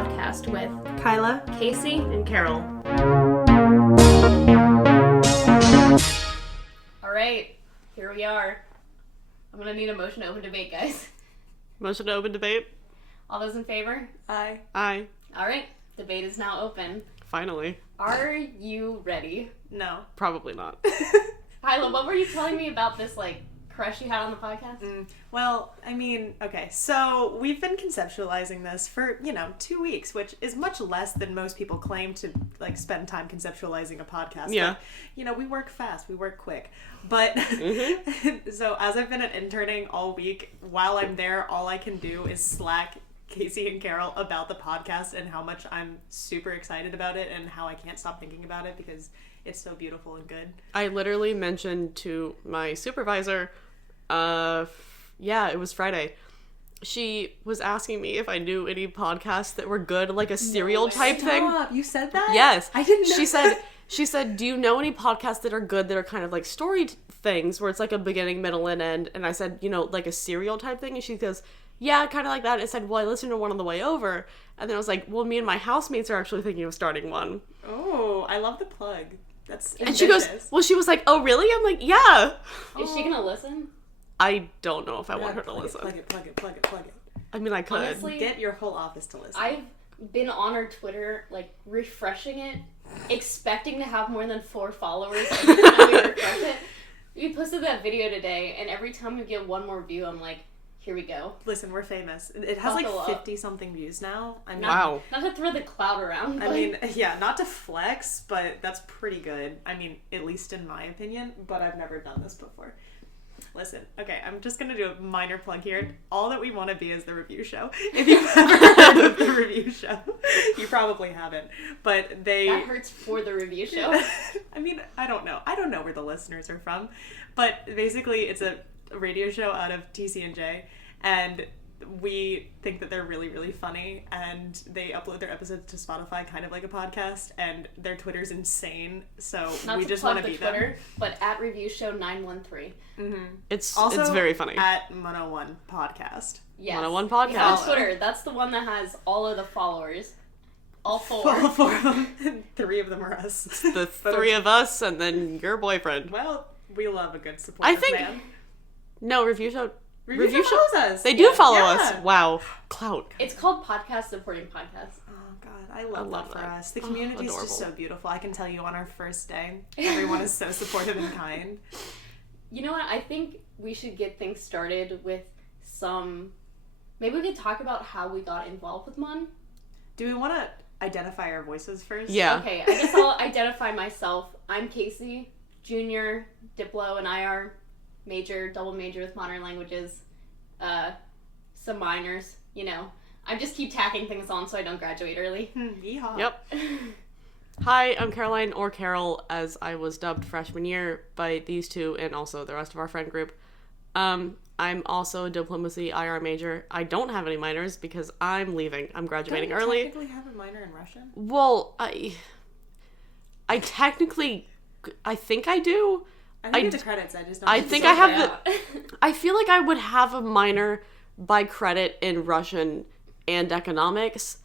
podcast with Kyla, Casey, and Carol. All right, here we are. I'm gonna need a motion to open debate, guys. Motion to open debate? All those in favor? Aye. Aye. All right, debate is now open. Finally. Are you ready? No. Probably not. Kyla, what were you telling me about this, crush you had on the podcast? Well, okay, so we've been conceptualizing this for, 2 weeks, which is much less than most people claim to, spend time conceptualizing a podcast. Yeah. But, we work fast, we work quick. But, so as I've been interning all week, while I'm there, all I can do is slack Casey and Carol about the podcast and how much I'm super excited about it and how I can't stop thinking about it because it's so beautiful and good. I literally mentioned to my supervisor, it was Friday. She was asking me if I knew any podcasts that were good, like a serial type thing. You said that? Yes. I didn't know. She said, do you know any podcasts that are good that are kind of like story things where it's like a beginning, middle, and end? And I said, like a serial type thing? And she goes, yeah, kind of like that. I said, well, I listened to one on the way over. And then I was like, well, me and my housemates are actually thinking of starting one. Oh, I love the plug. That's ambitious. And she goes, well, she was like, oh, really? I'm like, yeah. Is she gonna listen? I don't know if I want her to listen. Plug it. I mean, I could. Honestly, Get your whole office to listen. I've been on her Twitter, refreshing it, expecting to have more than 4 followers every time we refresh it. We posted that video today, and every time we get one more view, I'm like, here we go. Listen, we're famous. It has Buckle up. 50-something views now. Wow. Not to throw the clout around. Not to flex, but that's pretty good. At least in my opinion, but I've never done this before. Listen, okay, I'm just gonna do a minor plug here. All that we want to be is the review show. If you've ever heard of the review show, you probably haven't. But that hurts for the review show. I don't know. I don't know where the listeners are from, but basically, it's a radio show out of TCNJ, and we think that they're really, really funny, and they upload their episodes to Spotify kind of like a podcast, and their Twitter's insane, so we just want to be Twitter, them. but at Review Show 913. It's Also, very funny. At MUN01 podcast. Yes. 101 podcast. Yeah, on Twitter. That's the one that has all of the followers. All 4. All 4 of them, and 3 of them are us. The 3 of us, and then your boyfriend. Well, we love a good supportive man. No, Review Show follows us. They do follow us. Wow. Clout. It's called Podcast Supporting Podcast. Oh, God. I love that for us. The Oh, community is just so beautiful. I can tell you on our first day, everyone is so supportive and kind. You know what? I think we should get things started with maybe we could talk about how we got involved with MUN. Do we want to identify our voices first? Yeah. Okay, I guess I'll identify myself. I'm Casey, junior, Diplo and IR major, double major with modern languages, some minors, I just keep tacking things on so I don't graduate early. Yeehaw. Yep. Hi, I'm Caroline, or Carol, as I was dubbed freshman year by these two and also the rest of our friend group. I'm also a diplomacy IR major. I don't have any minors because I'm leaving. I'm graduating early. Do you technically have a minor in Russian? Well, I think I do. I get the credits, I just don't. I think I have I feel like I would have a minor by credit in Russian and economics.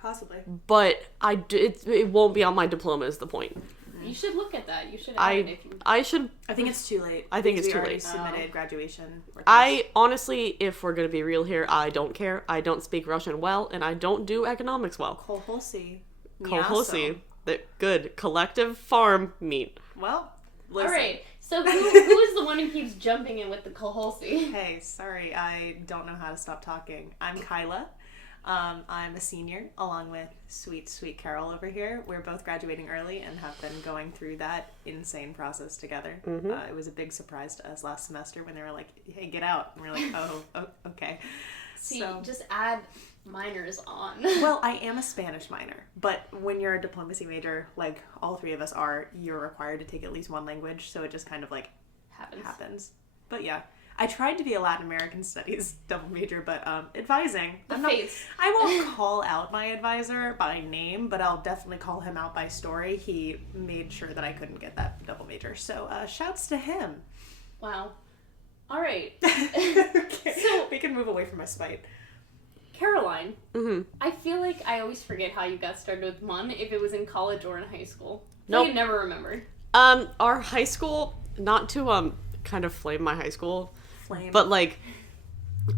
Possibly. But it won't be on my diploma is the point. You should look at that. You should add it if you... I should... I think it's too late. I think it's too late. late. Submitted graduation requests. I honestly, if we're going to be real here, I don't care. I don't speak Russian well, and I don't do economics well. Kolhosi. Kolhosi. Good. Collective farm meat. Well, listen. All right. So who is the one who keeps jumping in with the Kolhosi? Hey, sorry. I don't know how to stop talking. I'm Kyla. I'm a senior, along with sweet, sweet Carol over here. We're both graduating early and have been going through that insane process together. Mm-hmm. It was a big surprise to us last semester when they were like, hey, get out. And we're like, oh, okay. See, just add minors on. Well, I am a Spanish minor, but when you're a diplomacy major, like all 3 of us are, you're required to take at least one language, so it just kind of happens. But yeah. I tried to be a Latin American studies double major, but advising. I won't call out my advisor by name, but I'll definitely call him out by story. He made sure that I couldn't get that double major. So shouts to him. Wow. All right. Okay. So we can move away from my spite. Caroline, Mm-hmm. I feel like I always forget how you got started with MUN, if it was in college or in high school. Nope. I never remember. Our high school, not to kind of flame my high school, but like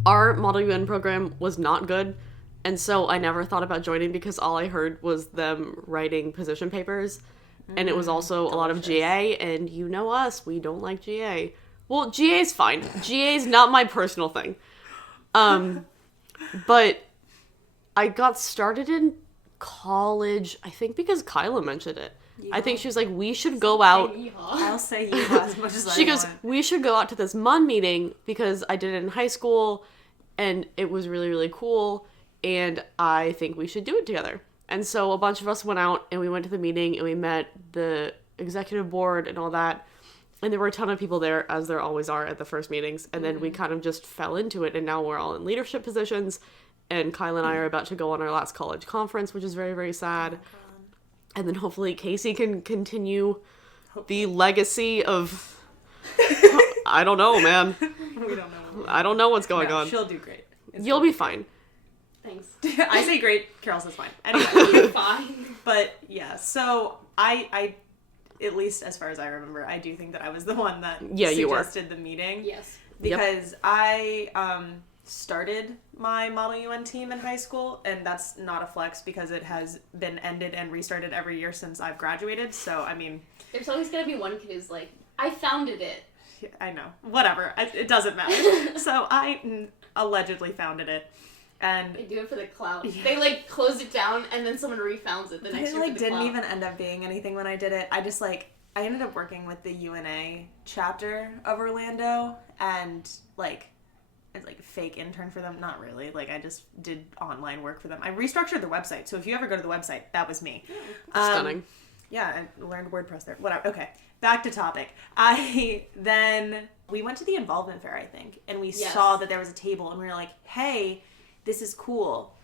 our Model UN program was not good, and so I never thought about joining because all I heard was them writing position papers, and it was also a lot of GA, and you know us, we don't like GA. Well, GA's fine. GA's not my personal thing. But I got started in college, I think because Kyla mentioned it. Yeah. I think she was like, we should go out. I'll say yeehaw as much as She goes, we should go out to this MUN meeting because I did it in high school and it was really, really cool. And I think we should do it together. And so a bunch of us went out and we went to the meeting and we met the executive board and all that. And there were a ton of people there, as there always are at the first meetings. And then we kind of just fell into it. And now we're all in leadership positions. And Kyla and I are about to go on our last college conference, which is very, very sad. And then hopefully Casey can continue the legacy of... I don't know, man. We don't know. I don't know what's going on. She'll do great. You'll be fine. Thanks. I say great, Carol says fine. Anyway. You're fine. But yeah, so I at least as far as I remember, I do think that I was the one that suggested the meeting. Yes. Because I started my Model UN team in high school, and that's not a flex because it has been ended and restarted every year since I've graduated. So, I mean... There's always going to be one kid who's like, I founded it. Yeah, I know. Whatever. It doesn't matter. So, I allegedly founded it. And they do it for the clout. Yeah. They like closed it down and then someone refounds it the next year. It like didn't even end up being anything when I did it. I just like I ended up working with the UNA chapter of Orlando and like it's like a fake intern for them. Not really. Like I just did online work for them. I restructured their website. So if you ever go to the website, that was me. Stunning. Yeah, I learned WordPress there. Whatever. Okay. Back to topic. We went to the involvement fair, I think, and we saw that there was a table and we were like, hey, this is cool.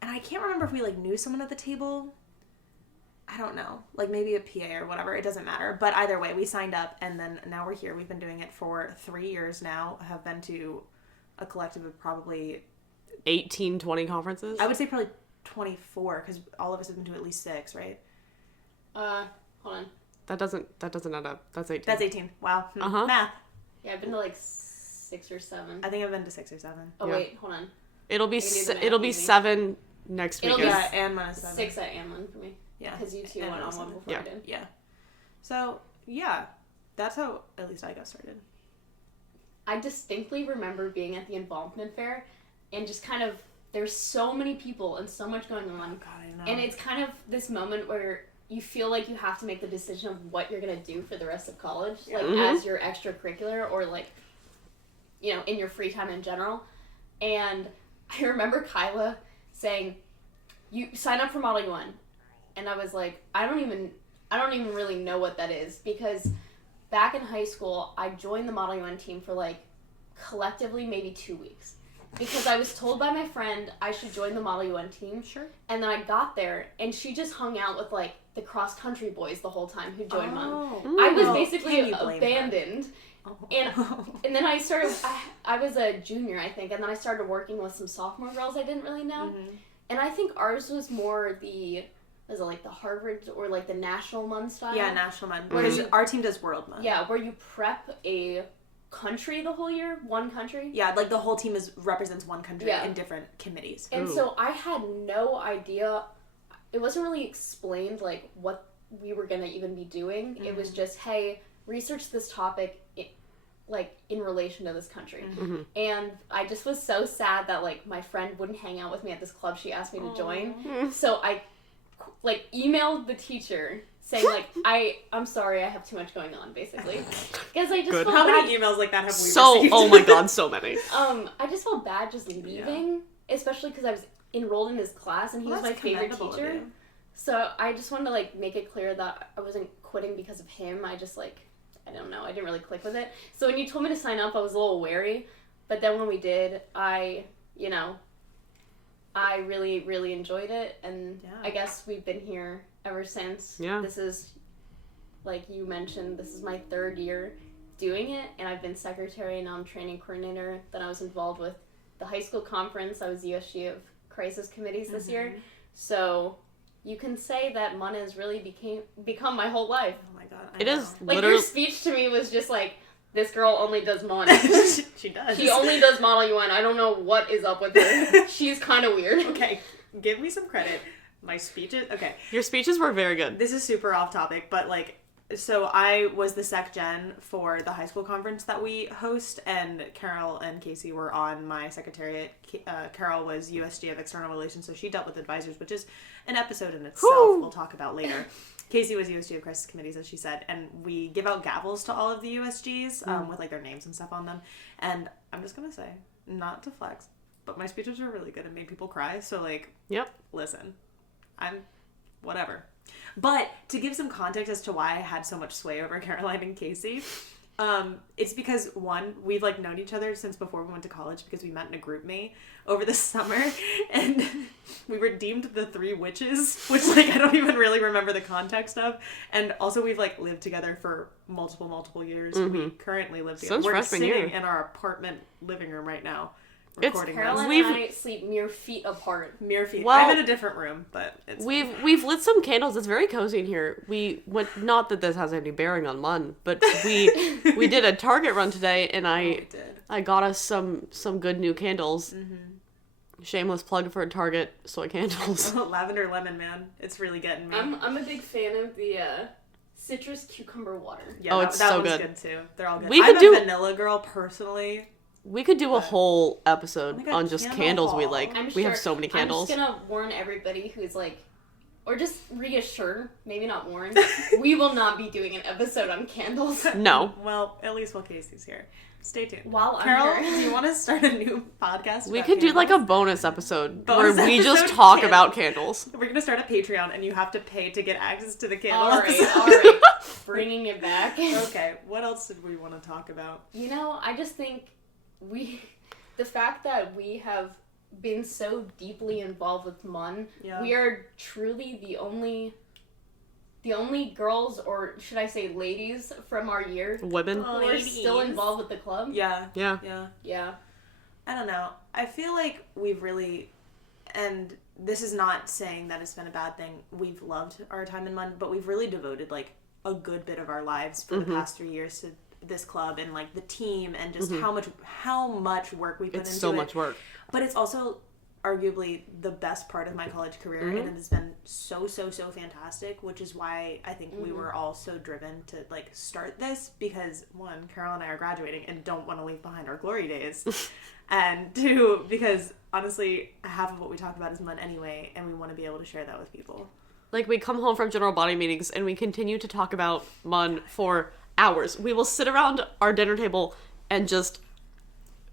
And I can't remember if we, like, knew someone at the table. I don't know. Like, maybe a PA or whatever. It doesn't matter. But either way, we signed up, and then now we're here. We've been doing it for 3 years now. Have been to a collective of probably... 18, 20 conferences? I would say probably 24, because all of us have been to at least 6, right? Hold on. That doesn't add up. That's 18. That's 18. Wow. Uh-huh. Math. Yeah, I've been to, like, 6 or 7. I think I've been to 6 or 7. Oh, yeah. Wait. Hold on. It'll be 7 next week. Yeah, and minus 7. 6 at AMUN for me. Yeah. Because you two went on one before I did. Yeah. So, yeah. That's how, at least I got started. I distinctly remember being at the involvement fair and just kind of, there's so many people and so much going on. Oh, God, I know. And it's kind of this moment where you feel like you have to make the decision of what you're going to do for the rest of college. Like, as your extracurricular or, like, you know, in your free time in general. And I remember Kyla saying, you sign up for Model UN. And I was like, I don't even really know what that is, because back in high school, I joined the Model UN team for like collectively maybe 2 weeks, because I was told by my friend I should join the Model UN team. Sure. And then I got there and she just hung out with like the cross country boys the whole time who joined MUN. I was basically abandoned. And then I started, I was a junior, I think, and then I started working with some sophomore girls I didn't really know. And I think ours was more was it like the Harvard or like the national MUN style? Yeah, national MUN. Whereas our team does world MUN. Yeah, where you prep a country the whole year, one country. Yeah, like the whole team represents one country in different committees. And so I had no idea, it wasn't really explained like what we were going to even be doing. It was just, hey, research this topic like in relation to this country. And I just was so sad that like my friend wouldn't hang out with me at this club she asked me to join. So I like emailed the teacher saying like I'm sorry, I have too much going on, basically, because I just felt how bad. many emails like that have we received? Oh my god, so many. I just felt bad just leaving, especially because I was enrolled in his class and he was my favorite teacher. So I just wanted to like make it clear that I wasn't quitting because of him. I just like, I don't know, I didn't really click with it. So when you told me to sign up, I was a little wary, but then when we did, I really, really enjoyed it, and I guess we've been here ever since. Yeah. This is, like you mentioned, this is my 3rd year doing it, and I've been secretary, and now I'm training coordinator. Then I was involved with the high school conference, I was USG of crisis committees this year. So you can say that MUN has really become my whole life. Oh my god. It is Like, literally... your speech to me was just like, this girl only does MUN. She does. She only does Model UN. I don't know what is up with her. She's kind of weird. Okay, give me some credit. My speeches... Okay. Your speeches were very good. This is super off topic, but, like, so I was the Sec Gen for the high school conference that we host, and Carol and Casey were on my secretariat. Carol was USG of External Relations, so she dealt with advisors, which is an episode in itself we'll talk about later. Casey was USG of Crisis Committees, as she said, and we give out gavels to all of the USGs with, like, their names and stuff on them. And I'm just gonna say, not to flex, but my speeches were really good and made people cry, so, like, Yep. listen, I'm whatever. But to give some context as to why I had so much sway over Caroline and Casey, it's because, one, we've, like, known each other since before we went to college because we met in a group me over the summer, and we were deemed the three witches, which, like, I don't even really remember the context of. And also we've, like, lived together for multiple years. We currently live together. Since We're freshman sitting year. in our apartment living room right now. It's Recording Caroline this. and I sleep mere feet apart. Mere feet. Well, I'm in a different room, but it's We've lit some candles. It's very cozy in here. We went, not that this has any bearing on MUN, but we did a Target run today, and I got us some good new candles. Shameless plug for Target soy candles. Lavender lemon, man. It's really getting me. I'm a big fan of the citrus cucumber water. Yeah, it's that so one's good. Too. They're all good. We I'm could do- a vanilla girl personally. We could do a whole episode Oh my God, on just candle candles we haul. like. I'm We sure, have so many candles. I'm just gonna warn everybody who's like, or just reassure, maybe not warn, we will not be doing an episode on candles. No. Well, at least while Casey's here. Stay tuned. While I'm Carol, here. do you want to start a new podcast? We about could do candles? like a bonus episode Bonus where we just episode talk candles. about candles. We're gonna start a Patreon, and you have to pay to get access to the candle. All right, episode. all right. Bringing it back. Okay, what else did we want to talk about? You know, I just think the fact that we have been so deeply involved with MUN, we are truly the only girls, or should I say ladies, from our year Women. who are still involved with the club. Yeah. Yeah. I don't know. I feel like we've really, and this is not saying that it's been a bad thing. We've loved our time in MUN, but we've really devoted like a good bit of our lives for the past 3 years to this club and like the team and just how much work we put into it. It's so much work. But it's also arguably the best part of my college career, and it has been so fantastic, which is why I think we were all so driven to like start this, because one, Carol and I are graduating and don't want to leave behind our glory days, and two, because honestly half of what we talk about is MUN anyway, and we want to be able to share that with people. Like, we come home from general body meetings and we continue to talk about MUN for hours. We will sit around our dinner table and just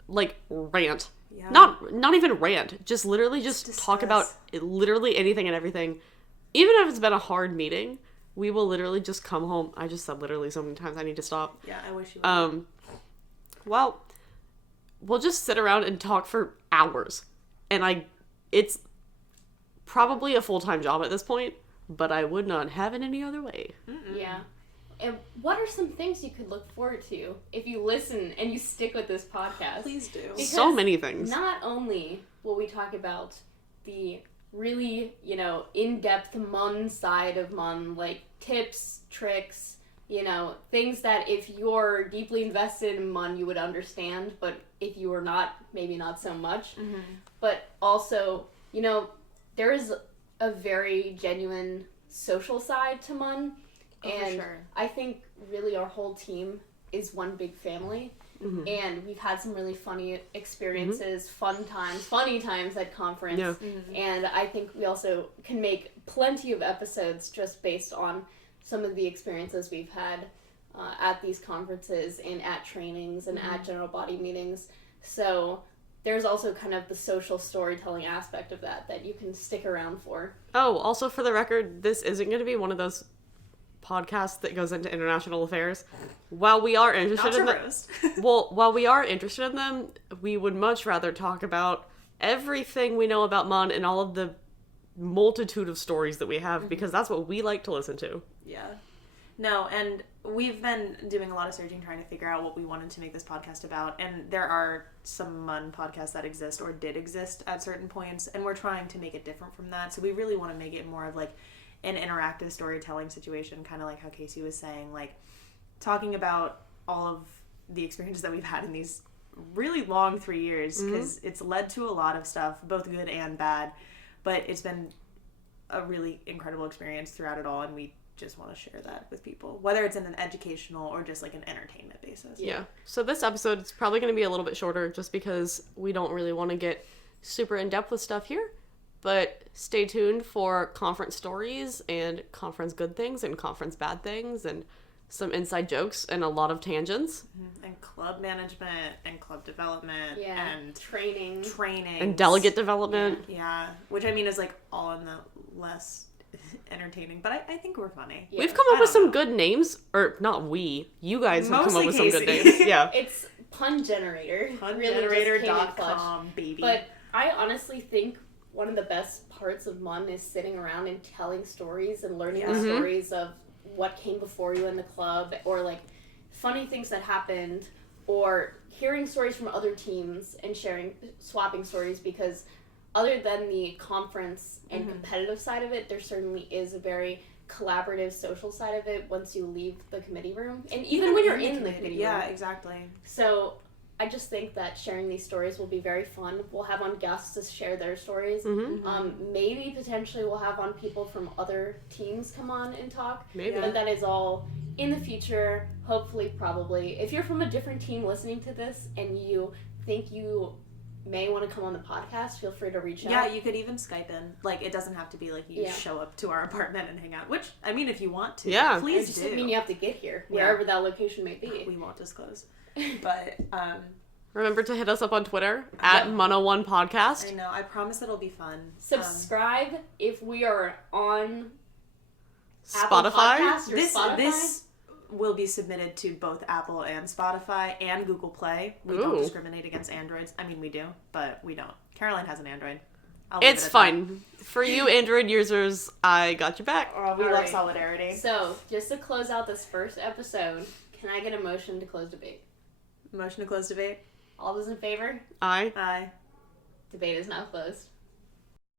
like rant. Yeah. Not even rant, just literally just talk about literally anything and everything. Even if it's been a hard meeting, we will literally just come home. I just said literally so many times, I need to stop. Yeah, I wish you would. Well, we'll just sit around and talk for hours. And it's probably a full-time job at this point, but I would not have it any other way. Yeah. And what are some things you could look forward to if you listen and you stick with this podcast? Please do. Because so many things. Not only will we talk about the really, in-depth MUN side of MUN, like tips, tricks, things that if you're deeply invested in MUN, you would understand, but if you are not, maybe not so much. But also, there is a very genuine social side to MUN. And sure. I think really our whole team is one big family. And we've had some really funny experiences, funny times at conference. Yeah. And I think we also can make plenty of episodes just based on some of the experiences we've had at these conferences and at trainings and at general body meetings. So there's also kind of the social storytelling aspect of that you can stick around for. Oh, also for the record, this isn't going to be one of those podcasts that goes into international affairs. While we are interested in them, while we are interested in them, we would much rather talk about everything we know about MUN and all of the multitude of stories that we have, because that's what we like to listen to. Yeah. No, and we've been doing a lot of searching, trying to figure out what we wanted to make this podcast about, and there are some MUN podcasts that exist or did exist at certain points, and we're trying to make it different from that. So we really want to make it more of like an interactive storytelling situation, kind of like how Casey was saying, like talking about all of the experiences that we've had in these really long 3 years, because it's led to a lot of stuff, both good and bad, but it's been a really incredible experience throughout it all, and we just want to share that with people, whether it's in an educational or just like an entertainment basis. Yeah. So this episode is probably going to be a little bit shorter just because we don't really want to get super in-depth with stuff here. But stay tuned for conference stories and conference good things and conference bad things and some inside jokes and a lot of tangents. And club management and club development and training and delegate development. Yeah. Which I mean is like all in the less entertaining, but I think we're funny. We've come up with some good names, or not we, you guys have come up with some good names. Yeah. It's Pun Generator. Pungenerator.com, baby. But I honestly think one of the best parts of MUN is sitting around and telling stories and learning the stories of what came before you in the club, or like funny things that happened, or hearing stories from other teams and swapping stories, because other than the conference and competitive side of it, there certainly is a very collaborative social side of it once you leave the committee room. And even when you're in the committee room. Yeah, exactly. So I just think that sharing these stories will be very fun. We'll have on guests to share their stories. Maybe potentially we'll have on people from other teams come on and talk. Maybe. But that is all in the future, hopefully, probably. If you're from a different team listening to this and you think you may want to come on the podcast, feel free to reach out. Yeah, you could even Skype in. Like, it doesn't have to be like you show up to our apartment and hang out, which, I mean, if you want to, please do. I mean, you have to get here, wherever that location may be. We won't disclose. But, remember to hit us up on Twitter, at MUN01 Podcast. I know, I promise it'll be fun. Subscribe if we are on Spotify. Apple Podcasts or Spotify. This will be submitted to both Apple and Spotify and Google Play. We don't discriminate against Androids. I mean, we do, but we don't. Caroline has an Android. It's fine. For you Android users, I got your back. We love solidarity. So, just to close out this first episode, can I get a motion to close debate? Motion to close debate. All those in favor? Aye. Aye. Debate is now closed.